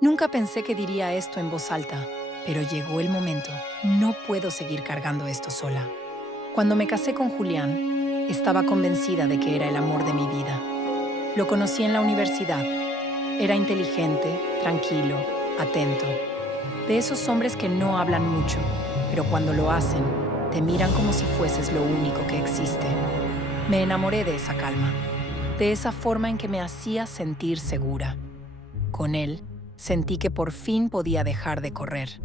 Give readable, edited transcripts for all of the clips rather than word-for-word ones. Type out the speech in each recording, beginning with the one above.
Nunca pensé que diría esto en voz alta, pero llegó el momento. No puedo seguir cargando esto sola. Cuando me casé con Julián, estaba convencida de que era el amor de mi vida. Lo conocí en la universidad. Era inteligente, tranquilo, atento. De esos hombres que no hablan mucho, pero cuando lo hacen, te miran como si fueses lo único que existe. Me enamoré de esa calma, de esa forma en que me hacía sentir segura. Con él, sentí que por fin podía dejar de correr.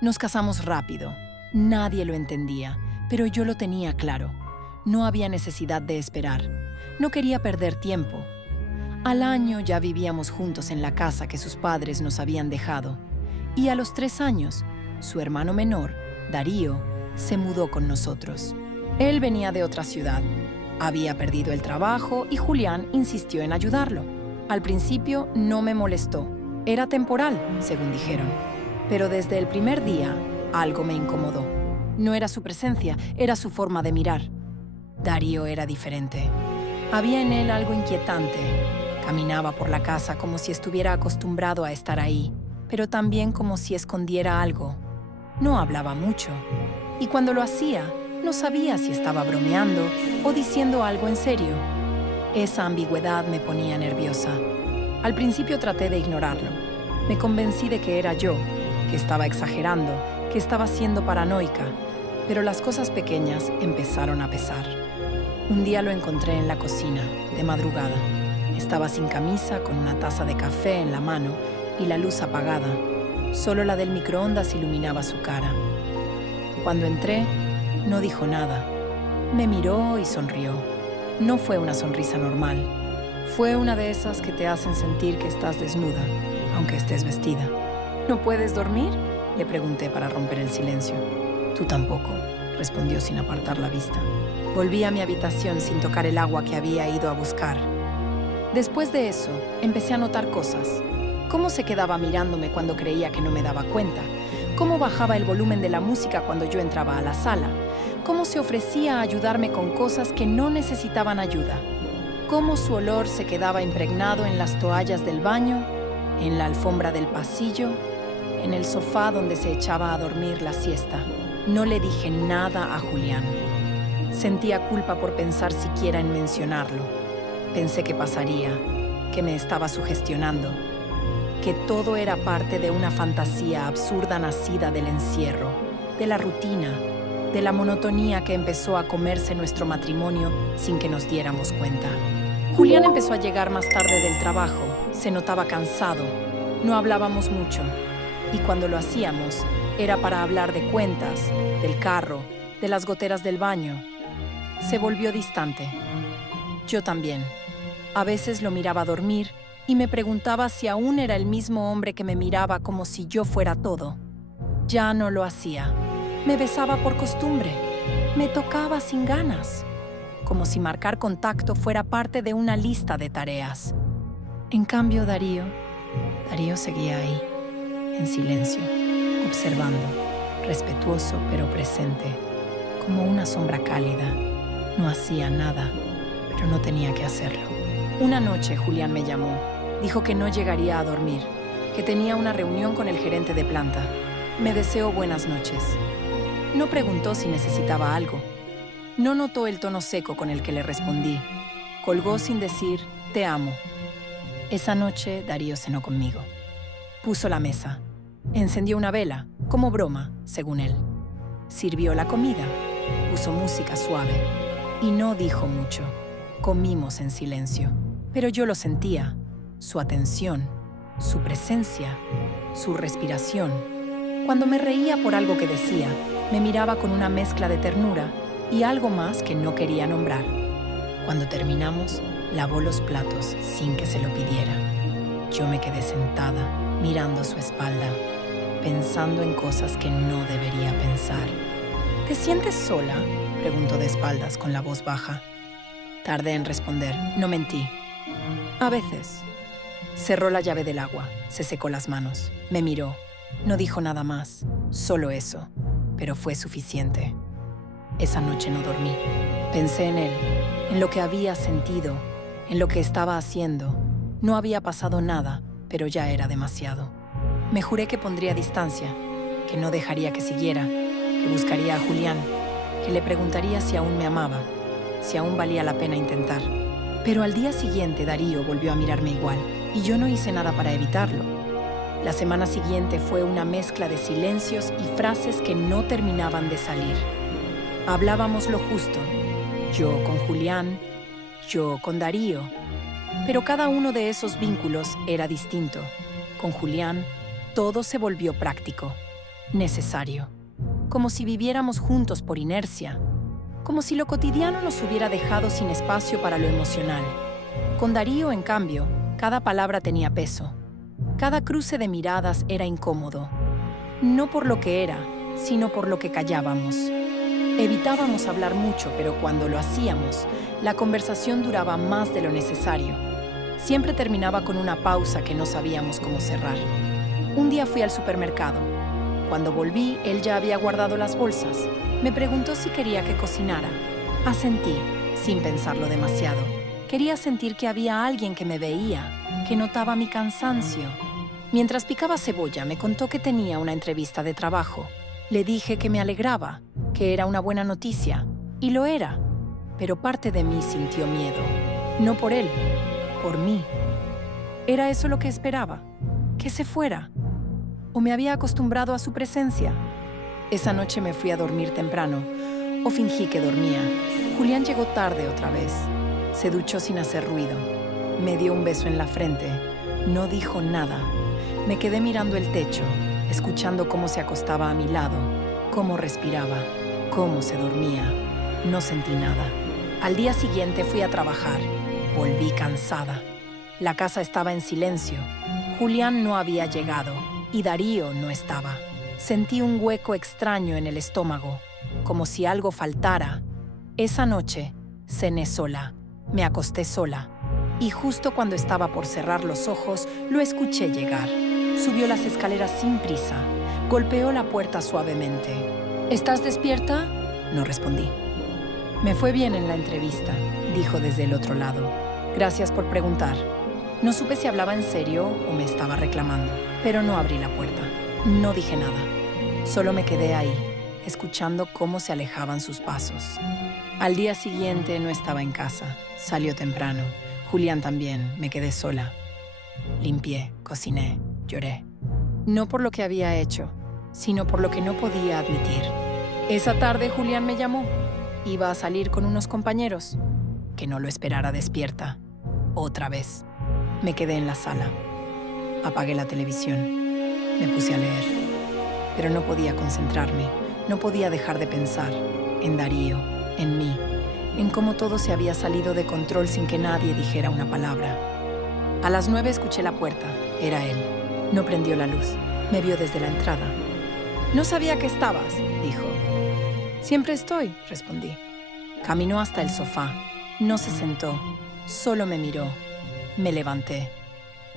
Nos casamos rápido. Nadie lo entendía, pero yo lo tenía claro. No había necesidad de esperar. No quería perder tiempo. Al año ya vivíamos juntos en la casa que sus padres nos habían dejado. Y a los 3 años, su hermano menor, Darío, se mudó con nosotros. Él venía de otra ciudad. Había perdido el trabajo y Julián insistió en ayudarlo. Al principio no me molestó. Era temporal, según dijeron. Pero desde el primer día, algo me incomodó. No era su presencia, era su forma de mirar. Darío era diferente. Había en él algo inquietante. Caminaba por la casa como si estuviera acostumbrado a estar ahí, pero también como si escondiera algo. No hablaba mucho. Y cuando lo hacía, no sabía si estaba bromeando o diciendo algo en serio. Esa ambigüedad me ponía nerviosa. Al principio traté de ignorarlo. Me convencí de que era yo, que estaba exagerando, que estaba siendo paranoica, pero las cosas pequeñas empezaron a pesar. Un día lo encontré en la cocina, de madrugada. Estaba sin camisa, con una taza de café en la mano y la luz apagada. Solo la del microondas iluminaba su cara. Cuando entré, no dijo nada. Me miró y sonrió. No fue una sonrisa normal. Fue una de esas que te hacen sentir que estás desnuda, aunque estés vestida. ¿No puedes dormir?, le pregunté para romper el silencio. Tú tampoco, respondió sin apartar la vista. Volví a mi habitación sin tocar el agua que había ido a buscar. Después de eso, empecé a notar cosas. Cómo se quedaba mirándome cuando creía que no me daba cuenta. Cómo bajaba el volumen de la música cuando yo entraba a la sala. Cómo se ofrecía a ayudarme con cosas que no necesitaban ayuda. Cómo su olor se quedaba impregnado en las toallas del baño, en la alfombra del pasillo, en el sofá donde se echaba a dormir la siesta. No le dije nada a Julián. Sentía culpa por pensar siquiera en mencionarlo. Pensé que pasaría, que me estaba sugestionando, que todo era parte de una fantasía absurda nacida del encierro, de la rutina, de la monotonía que empezó a comerse nuestro matrimonio sin que nos diéramos cuenta. Julián empezó a llegar más tarde del trabajo. Se notaba cansado. No hablábamos mucho. Y cuando lo hacíamos, era para hablar de cuentas, del carro, de las goteras del baño. Se volvió distante. Yo también. A veces lo miraba dormir y me preguntaba si aún era el mismo hombre que me miraba como si yo fuera todo. Ya no lo hacía. Me besaba por costumbre. Me tocaba sin ganas. Como si marcar contacto fuera parte de una lista de tareas. En cambio, Darío seguía ahí, en silencio, observando, respetuoso pero presente, como una sombra cálida. No hacía nada, pero no tenía que hacerlo. Una noche Julián me llamó. Dijo que no llegaría a dormir, que tenía una reunión con el gerente de planta. Me deseó buenas noches. No preguntó si necesitaba algo. No notó el tono seco con el que le respondí. Colgó sin decir, te amo. Esa noche Darío cenó conmigo. Puso la mesa. Encendió una vela, como broma, según él. Sirvió la comida. Puso música suave. Y no dijo mucho. Comimos en silencio. Pero yo lo sentía. Su atención, su presencia, su respiración. Cuando me reía por algo que decía, me miraba con una mezcla de ternura y algo más que no quería nombrar. Cuando terminamos, lavó los platos sin que se lo pidiera. Yo me quedé sentada, mirando su espalda, pensando en cosas que no debería pensar. ¿Te sientes sola?, preguntó de espaldas con la voz baja. Tardé en responder. No mentí. A veces. Cerró la llave del agua, se secó las manos, me miró. No dijo nada más, solo eso, pero fue suficiente. Esa noche no dormí. Pensé en él, en lo que había sentido, en lo que estaba haciendo. No había pasado nada, pero ya era demasiado. Me juré que pondría distancia, que no dejaría que siguiera, que buscaría a Julián, que le preguntaría si aún me amaba, si aún valía la pena intentar. Pero al día siguiente Darío volvió a mirarme igual, y yo no hice nada para evitarlo. La semana siguiente fue una mezcla de silencios y frases que no terminaban de salir. Hablábamos lo justo, yo con Julián, yo con Darío, pero cada uno de esos vínculos era distinto. Con Julián, todo se volvió práctico, necesario, como si viviéramos juntos por inercia, como si lo cotidiano nos hubiera dejado sin espacio para lo emocional. Con Darío, en cambio, cada palabra tenía peso. Cada cruce de miradas era incómodo, no por lo que era, sino por lo que callábamos. Evitábamos hablar mucho, pero cuando lo hacíamos, la conversación duraba más de lo necesario. Siempre terminaba con una pausa que no sabíamos cómo cerrar. Un día fui al supermercado. Cuando volví, él ya había guardado las bolsas. Me preguntó si quería que cocinara. Asentí, sin pensarlo demasiado. Quería sentir que había alguien que me veía, que notaba mi cansancio. Mientras picaba cebolla, me contó que tenía una entrevista de trabajo. Le dije que me alegraba, que era una buena noticia, y lo era. Pero parte de mí sintió miedo. No por él, por mí. ¿Era eso lo que esperaba? ¿Que se fuera? ¿O me había acostumbrado a su presencia? Esa noche me fui a dormir temprano, o fingí que dormía. Julián llegó tarde otra vez. Se duchó sin hacer ruido. Me dio un beso en la frente. No dijo nada. Me quedé mirando el techo, escuchando cómo se acostaba a mi lado, cómo respiraba, cómo se dormía. No sentí nada. Al día siguiente fui a trabajar. Volví cansada. La casa estaba en silencio. Julián no había llegado y Darío no estaba. Sentí un hueco extraño en el estómago, como si algo faltara. Esa noche cené sola, me acosté sola, y justo cuando estaba por cerrar los ojos, lo escuché llegar. Subió las escaleras sin prisa, golpeó la puerta suavemente. ¿Estás despierta? No respondí. Me fue bien en la entrevista, dijo desde el otro lado. Gracias por preguntar. No supe si hablaba en serio o me estaba reclamando, pero no abrí la puerta. No dije nada. Solo me quedé ahí, escuchando cómo se alejaban sus pasos. Al día siguiente no estaba en casa. Salió temprano. Julián también. Me quedé sola. Limpié, cociné, lloré. No por lo que había hecho, sino por lo que no podía admitir. Esa tarde Julián me llamó. Iba a salir con unos compañeros. Que no lo esperara despierta. Otra vez. Me quedé en la sala. Apagué la televisión. Me puse a leer. Pero no podía concentrarme. No podía dejar de pensar en Darío, en mí, en cómo todo se había salido de control sin que nadie dijera una palabra. A las 9 escuché la puerta. Era él. No prendió la luz. Me vio desde la entrada. «No sabía que estabas», dijo. «Siempre estoy», respondí. Caminó hasta el sofá. No se sentó. Solo me miró. Me levanté.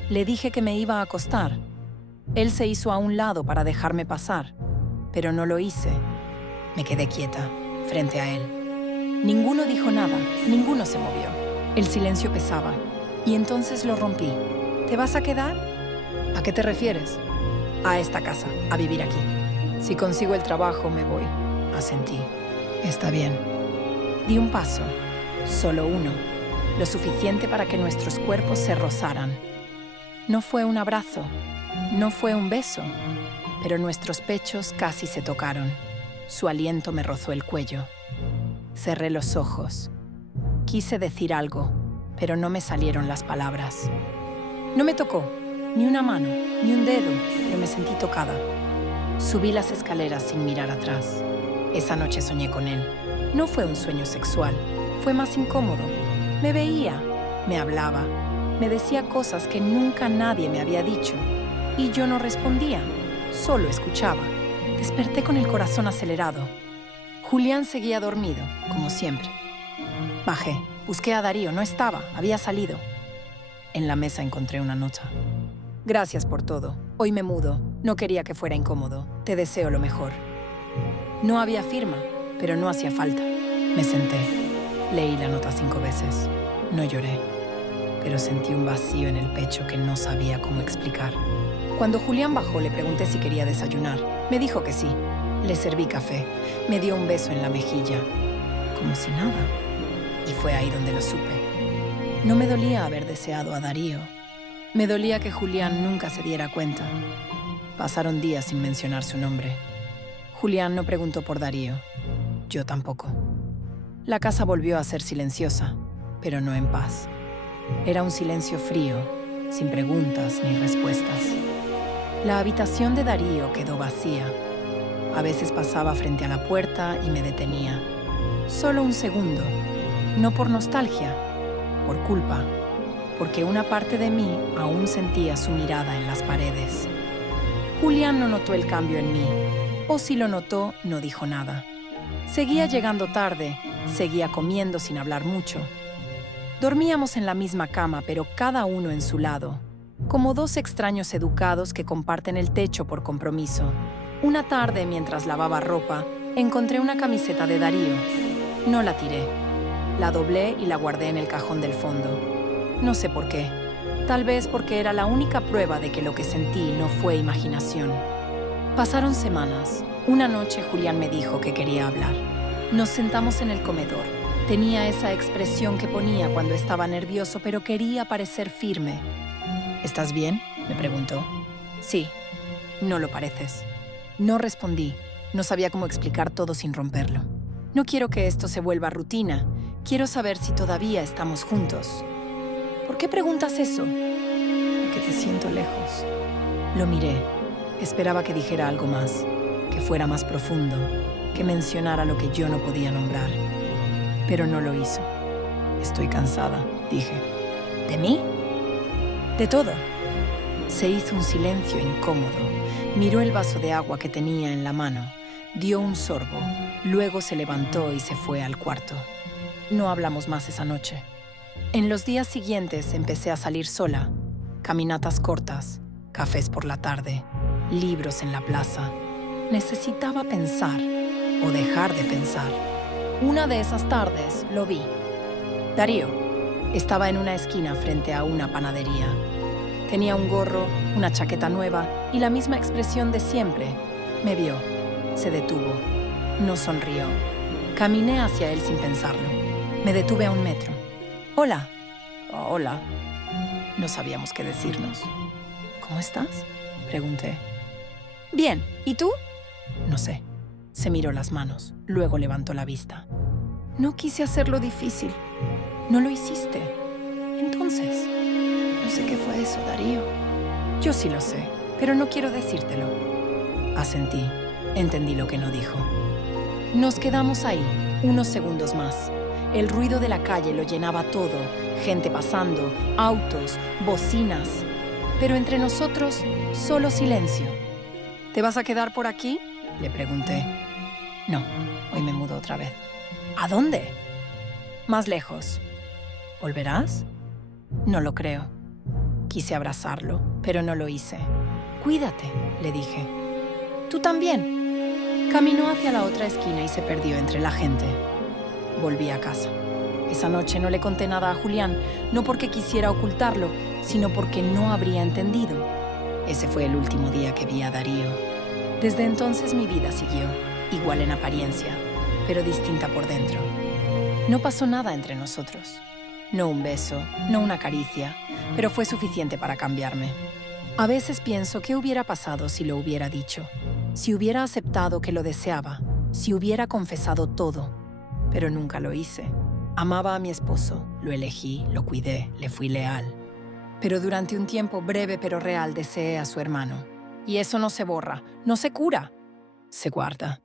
Le dije que me iba a acostar. Él se hizo a un lado para dejarme pasar, pero no lo hice. Me quedé quieta, frente a él. Ninguno dijo nada, ninguno se movió. El silencio pesaba, y entonces lo rompí. ¿Te vas a quedar? ¿A qué te refieres? A esta casa, a vivir aquí. Si consigo el trabajo, me voy. Asentí. Está bien. Di un paso, solo uno, lo suficiente para que nuestros cuerpos se rozaran. No fue un abrazo, no fue un beso, pero nuestros pechos casi se tocaron. Su aliento me rozó el cuello. Cerré los ojos. Quise decir algo, pero no me salieron las palabras. No me tocó, ni una mano, ni un dedo, pero me sentí tocada. Subí las escaleras sin mirar atrás. Esa noche soñé con él. No fue un sueño sexual, fue más incómodo. Me veía, me hablaba, me decía cosas que nunca nadie me había dicho. Y yo no respondía, solo escuchaba. Desperté con el corazón acelerado. Julián seguía dormido, como siempre. Bajé, busqué a Darío, no estaba, había salido. En la mesa encontré una nota. Gracias por todo. Hoy me mudo. No quería que fuera incómodo. Te deseo lo mejor. No había firma, pero no hacía falta. Me senté. Leí la nota 5 veces. No lloré. pero sentí un vacío en el pecho que no sabía cómo explicar. Cuando Julián bajó, le pregunté si quería desayunar. Me dijo que sí. Le serví café. Me dio un beso en la mejilla, como si nada. Y fue ahí donde lo supe. No me dolía haber deseado a Darío. Me dolía que Julián nunca se diera cuenta. Pasaron días sin mencionar su nombre. Julián no preguntó por Darío. Yo tampoco. La casa volvió a ser silenciosa, pero no en paz. Era un silencio frío, sin preguntas ni respuestas. La habitación de Darío quedó vacía. A veces pasaba frente a la puerta y me detenía. Solo un segundo. No por nostalgia, por culpa. Porque una parte de mí aún sentía su mirada en las paredes. Julián no notó el cambio en mí. O si lo notó, no dijo nada. Seguía llegando tarde, seguía comiendo sin hablar mucho. Dormíamos en la misma cama, pero cada uno en su lado, como dos extraños educados que comparten el techo por compromiso. Una tarde, mientras lavaba ropa, encontré una camiseta de Darío. No la tiré. La doblé y la guardé en el cajón del fondo. No sé por qué. Tal vez porque era la única prueba de que lo que sentí no fue imaginación. Pasaron semanas. Una noche Julián me dijo que quería hablar. Nos sentamos en el comedor. Tenía esa expresión que ponía cuando estaba nervioso, pero quería parecer firme. ¿Estás bien?, me preguntó. Sí, no lo pareces. No respondí. No sabía cómo explicar todo sin romperlo. No quiero que esto se vuelva rutina. Quiero saber si todavía estamos juntos. ¿Por qué preguntas eso? Porque te siento lejos. Lo miré. Esperaba que dijera algo más, que fuera más profundo, que mencionara lo que yo no podía nombrar. Pero no lo hizo. Estoy cansada, dije. ¿De mí? De todo. Se hizo un silencio incómodo. Miró el vaso de agua que tenía en la mano. Dio un sorbo. Luego se levantó y se fue al cuarto. No hablamos más esa noche. En los días siguientes empecé a salir sola. Caminatas cortas, cafés por la tarde, libros en la plaza. Necesitaba pensar o dejar de pensar. Una de esas tardes lo vi. Darío estaba en una esquina frente a una panadería. Tenía un gorro, una chaqueta nueva y la misma expresión de siempre. Me vio. Se detuvo. No sonrió. Caminé hacia él sin pensarlo. Me detuve a 1 metro. «Hola». «Oh, hola». No sabíamos qué decirnos. «¿Cómo estás?», pregunté. «Bien. ¿Y tú?». «No sé». Se miró las manos. Luego levantó la vista. «No quise hacerlo difícil». «No lo hiciste». «Entonces». «No sé qué fue eso, Darío». «Yo sí lo sé, pero no quiero decírtelo». Asentí. Entendí lo que no dijo. Nos quedamos ahí, unos segundos más. El ruido de la calle lo llenaba todo. Gente pasando, autos, bocinas. Pero entre nosotros, solo silencio. ¿Te vas a quedar por aquí?, le pregunté. No, hoy me mudo otra vez. ¿A dónde? Más lejos. ¿Volverás? No lo creo. Quise abrazarlo, pero no lo hice. Cuídate, le dije. Tú también. Caminó hacia la otra esquina y se perdió entre la gente. Volví a casa. Esa noche no le conté nada a Julián, no porque quisiera ocultarlo, sino porque no habría entendido. Ese fue el último día que vi a Darío. Desde entonces mi vida siguió, igual en apariencia, pero distinta por dentro. No pasó nada entre nosotros. No un beso, no una caricia, pero fue suficiente para cambiarme. A veces pienso qué hubiera pasado si lo hubiera dicho, si hubiera aceptado que lo deseaba, si hubiera confesado todo, pero nunca lo hice. Amaba a mi esposo, lo elegí, lo cuidé, le fui leal. Pero durante un tiempo breve pero real deseé a su hermano. Y eso no se borra, no se cura, se guarda.